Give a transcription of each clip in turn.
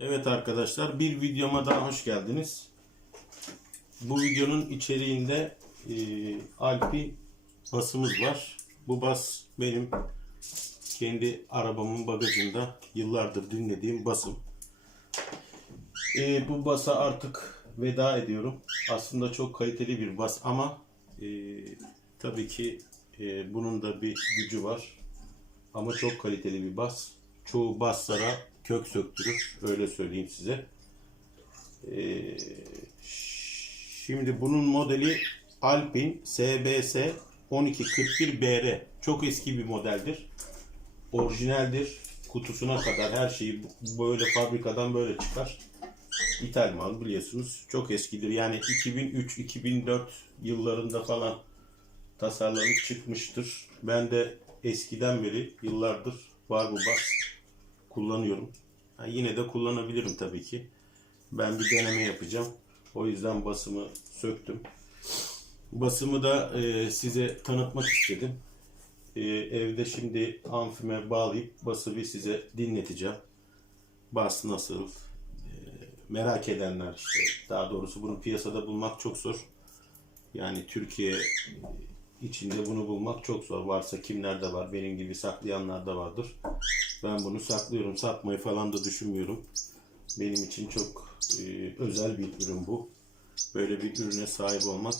Evet arkadaşlar bir videoma daha hoş geldiniz. Bu videonun içeriğinde e, Alpi basımız var. Bu bas benim kendi arabamın bagajında yıllardır dinlediğim basım. E, bu basa artık veda ediyorum. Aslında çok kaliteli bir bas ama e, tabii ki e, bunun da bir gücü var. Ama çok kaliteli bir bas. Çoğu baslara kök söktürür. Öyle söyleyeyim size. Ee, şimdi bunun modeli Alpin SBS 1241 BR. Çok eski bir modeldir. Orijinaldir. Kutusuna kadar her şeyi böyle fabrikadan böyle çıkar. İthal mal biliyorsunuz. Çok eskidir. Yani 2003-2004 yıllarında falan tasarlanıp çıkmıştır. Ben de eskiden beri yıllardır var bu bas kullanıyorum. Ha, yine de kullanabilirim tabii ki. Ben bir deneme yapacağım. O yüzden basımı söktüm. Basımı da e, size tanıtmak istedim. E, evde şimdi amfime bağlayıp bası bir size dinleteceğim. Bas nasıl? E, merak edenler işte. Daha doğrusu bunu piyasada bulmak çok zor. Yani Türkiye içinde bunu bulmak çok zor. Varsa kimler de var. Benim gibi saklayanlar da vardır. Ben bunu saklıyorum. Satmayı falan da düşünmüyorum. Benim için çok e, özel bir ürün bu. Böyle bir ürüne sahip olmak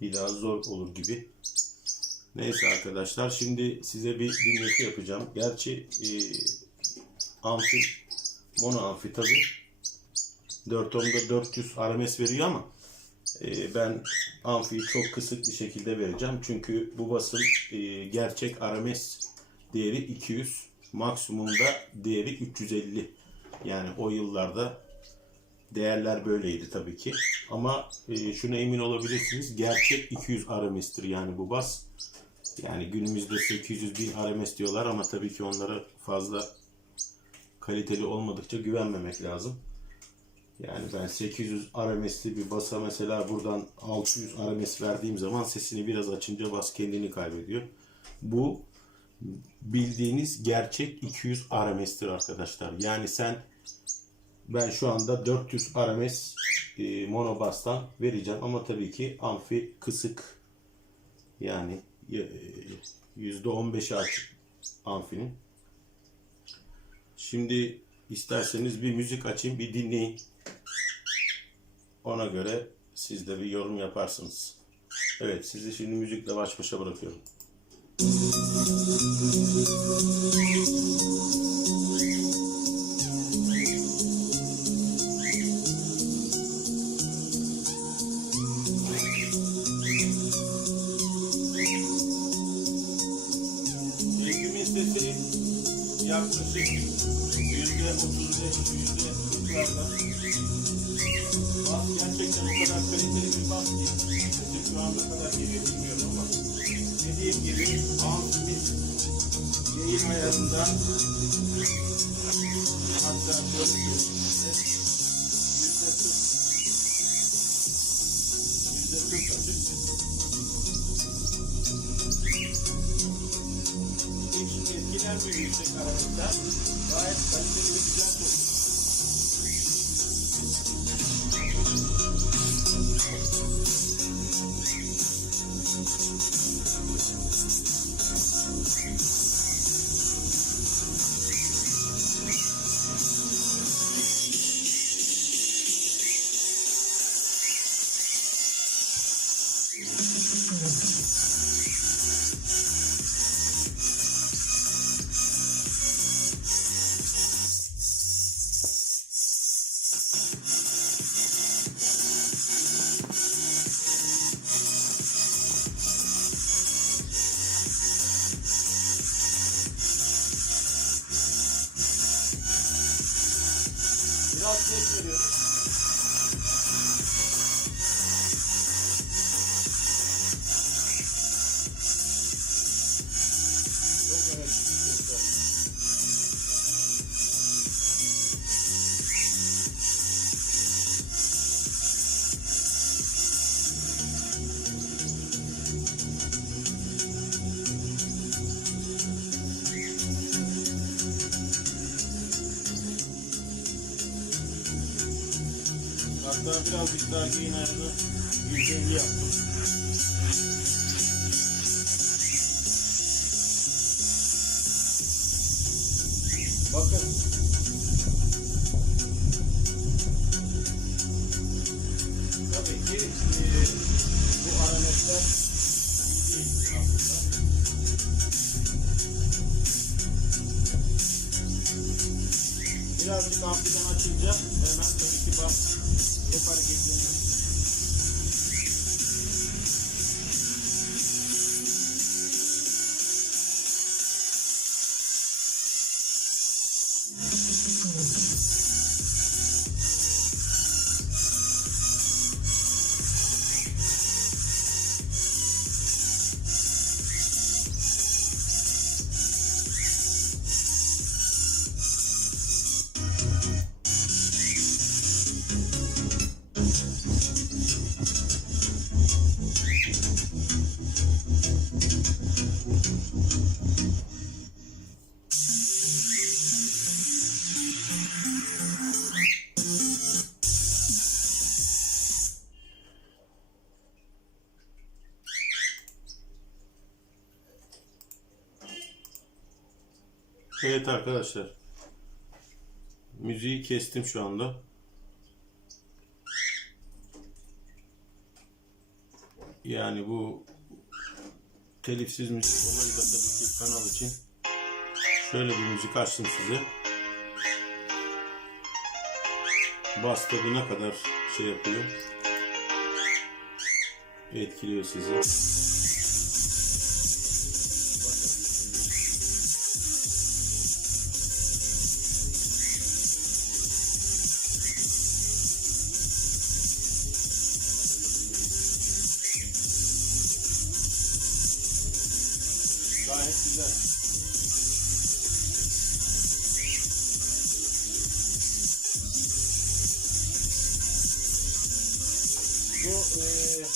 bir daha zor olur gibi. Neyse arkadaşlar şimdi size bir dinleti yapacağım. Gerçi e, amfi, mono amfi tabi 4 ohm'da 400 RMS veriyor ama e, ben amfiyi çok kısık bir şekilde vereceğim. Çünkü bu basın e, gerçek RMS değeri 200 maksimumda değeri 350. Yani o yıllarda değerler böyleydi tabii ki. Ama e, şuna emin olabilirsiniz. Gerçek 200 RMS'tir yani bu bas. Yani günümüzde 800 bin RMS diyorlar ama tabii ki onlara fazla kaliteli olmadıkça güvenmemek lazım. Yani ben 800 RMS'li bir basa mesela buradan 600 RMS verdiğim zaman sesini biraz açınca bas kendini kaybediyor. Bu bildiğiniz gerçek 200 RMS'tir arkadaşlar. Yani sen ben şu anda 400 RMS e, monobastan vereceğim ama tabii ki amfi kısık yani e, %15'i açık amfinin. Şimdi isterseniz bir müzik açayım bir dinleyin. Ona göre siz de bir yorum yaparsınız. Evet sizi şimdi müzikle baş başa bırakıyorum. Eğitimin sesi yaklaşık yüzde otuz beş, yüzde kırklarda. Bas gerçekten o kadar kaliteli bir bas ki. Sesi şu anda kadar geliyor bilmiyorum ama. Dediğim gibi amfimiz yayın ayarında hatta şöyle yüzde kırk yüzde kırk açık. hiç etkilenmiyor yüksek aralıkta. Gayet kaliteli ve güzel Biraz ses veriyorum. Hatta birazcık daha gain ayarını 150 yaptım. Bakın. Tabii ki e, bu iyi aslında. Birazcık amfiden açınca hemen tabii ki bas para que Evet arkadaşlar. Müziği kestim şu anda. Yani bu telifsiz müzik olayı da tabii ki kanal için şöyle bir müzik açtım size. Bas tabi ne kadar şey yapıyor. Etkiliyor sizi. Gayet güzel. Bu eee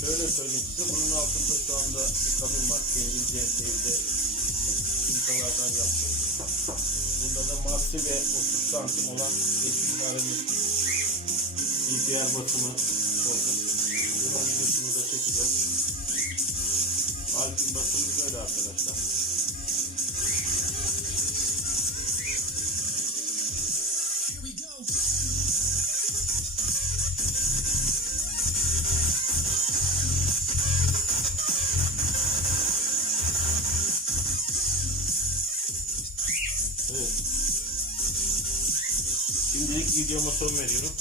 şöyle söyleyeyim size bunun altında şu anda bir kabin var. İngilizce evde inkalardan yaptım. Bunda da master ve 30 santim olan eşimlerimiz DPR batımı koydum. Bunun videosunu çekeceğim. Alpin basımı böyle arkadaşlar. Evet. Şimdilik videoma son veriyorum.